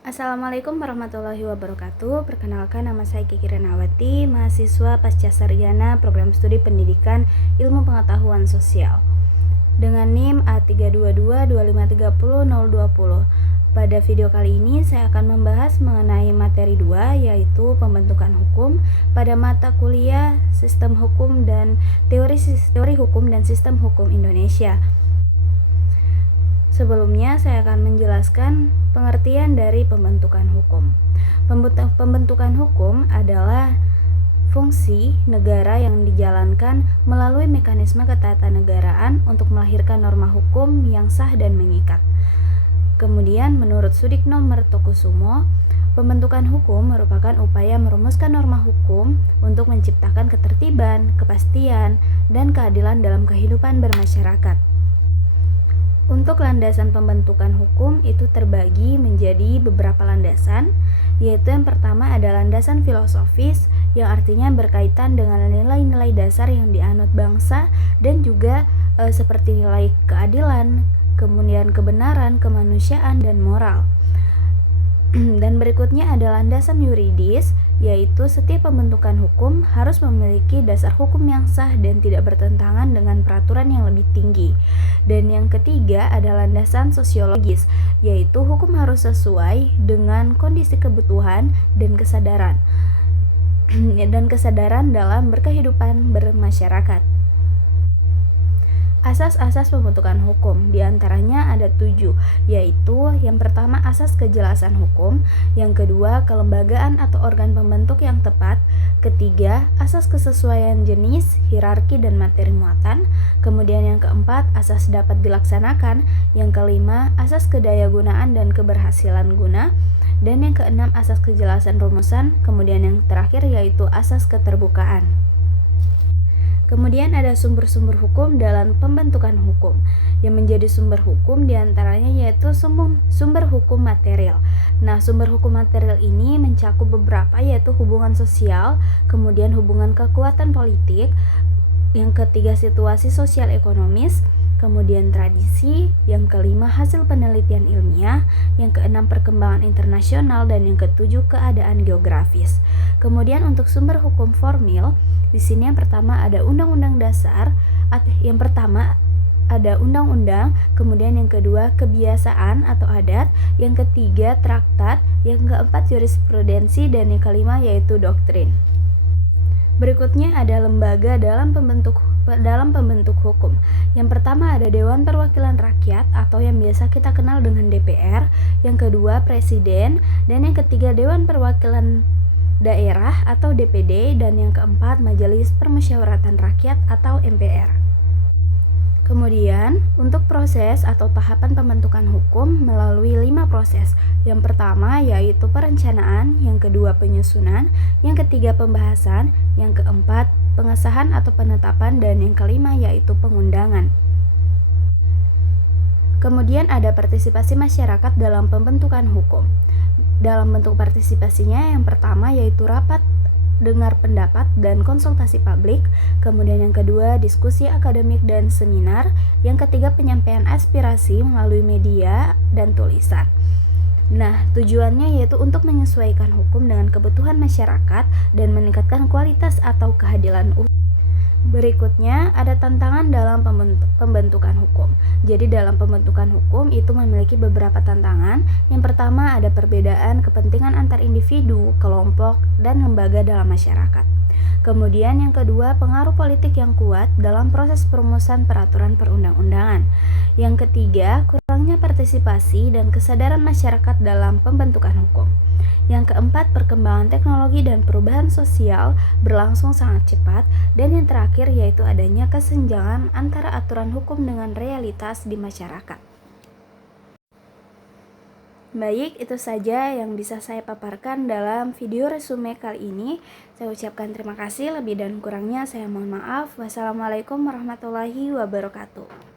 Assalamualaikum warahmatullahi wabarakatuh. Perkenalkan, nama saya Kiki Renawati, mahasiswa Pascasarjana Program Studi Pendidikan Ilmu Pengetahuan Sosial dengan NIM A3222530.020. Pada video kali ini saya akan membahas mengenai materi 2, yaitu pembentukan hukum pada mata kuliah Sistem Hukum dan Teori Hukum dan Sistem Hukum Indonesia. Sebelumnya saya akan menjelaskan pengertian dari pembentukan hukum. Pembentukan hukum adalah fungsi negara yang dijalankan melalui mekanisme ketatanegaraan untuk melahirkan norma hukum yang sah dan mengikat. Kemudian menurut Sudikno Mertokusumo, pembentukan hukum merupakan upaya merumuskan norma hukum untuk menciptakan ketertiban, kepastian, dan keadilan dalam kehidupan bermasyarakat. Untuk landasan pembentukan hukum itu terbagi menjadi beberapa landasan, yaitu yang pertama ada landasan filosofis yang artinya berkaitan dengan nilai-nilai dasar yang dianut bangsa dan juga seperti nilai keadilan, kemudian kebenaran, kemanusiaan, dan moral. Dan berikutnya ada landasan yuridis, yaitu setiap pembentukan hukum harus memiliki dasar hukum yang sah dan tidak bertentangan dengan peraturan yang lebih tinggi. Dan yang ketiga ada landasan sosiologis, yaitu hukum harus sesuai dengan kondisi kebutuhan dan kesadaran dalam berkehidupan bermasyarakat. Asas-asas pembentukan hukum diantaranya ada 7, yaitu yang pertama asas kejelasan hukum, yang kedua kelembagaan atau organ pembentuk yang tepat, ketiga asas kesesuaian jenis, hierarki dan materi muatan, kemudian yang keempat asas dapat dilaksanakan, yang kelima asas kedayagunaan dan keberhasilan guna, dan yang keenam asas kejelasan rumusan, kemudian yang terakhir yaitu asas keterbukaan. Kemudian ada sumber-sumber hukum dalam pembentukan hukum. Yang menjadi sumber hukum diantaranya yaitu sumber hukum material. Nah, sumber hukum material ini mencakup beberapa, yaitu hubungan sosial, kemudian hubungan kekuatan politik, yang ketiga situasi sosial ekonomis, kemudian tradisi, yang kelima hasil penelitian ilmiah, yang keenam perkembangan internasional, dan yang ketujuh keadaan geografis. Kemudian untuk sumber hukum formil, di sini yang pertama ada undang-undang dasar, yang pertama ada undang-undang, kemudian yang kedua kebiasaan atau adat, yang ketiga traktat, yang keempat jurisprudensi, dan yang kelima yaitu doktrin. Berikutnya ada lembaga dalam pembentuk hukum. Yang pertama ada Dewan Perwakilan Rakyat atau yang biasa kita kenal dengan DPR, yang kedua Presiden, dan yang ketiga Dewan Perwakilan Daerah atau DPD, dan yang keempat Majelis Permusyawaratan Rakyat atau MPR. Kemudian, untuk proses atau tahapan pembentukan hukum melalui 5 proses. Yang pertama yaitu perencanaan, yang kedua penyusunan, yang ketiga pembahasan, yang keempat pengesahan atau penetapan, dan yang kelima yaitu pengundangan. Kemudian ada partisipasi masyarakat dalam pembentukan hukum. Dalam bentuk partisipasinya yang pertama yaitu rapat dengar pendapat dan konsultasi publik, kemudian yang kedua diskusi akademik dan seminar, yang ketiga penyampaian aspirasi melalui media dan tulisan. Nah, tujuannya yaitu untuk menyesuaikan hukum dengan kebutuhan masyarakat dan meningkatkan kualitas atau keadilan umum. Berikutnya ada tantangan dalam pembentukan hukum. Jadi dalam pembentukan hukum itu memiliki beberapa tantangan. Yang pertama ada perbedaan kepentingan antar individu, kelompok, dan lembaga dalam masyarakat. Kemudian yang kedua pengaruh politik yang kuat dalam proses perumusan peraturan perundang-undangan. Yang ketiga kurangnya partisipasi dan kesadaran masyarakat dalam pembentukan hukum. Yang keempat, perkembangan teknologi dan perubahan sosial berlangsung sangat cepat, dan yang terakhir yaitu adanya kesenjangan antara aturan hukum dengan realitas di masyarakat. Baik, itu saja yang bisa saya paparkan dalam video resume kali ini. Saya ucapkan terima kasih, lebih dan kurangnya saya mohon maaf. Wassalamualaikum warahmatullahi wabarakatuh.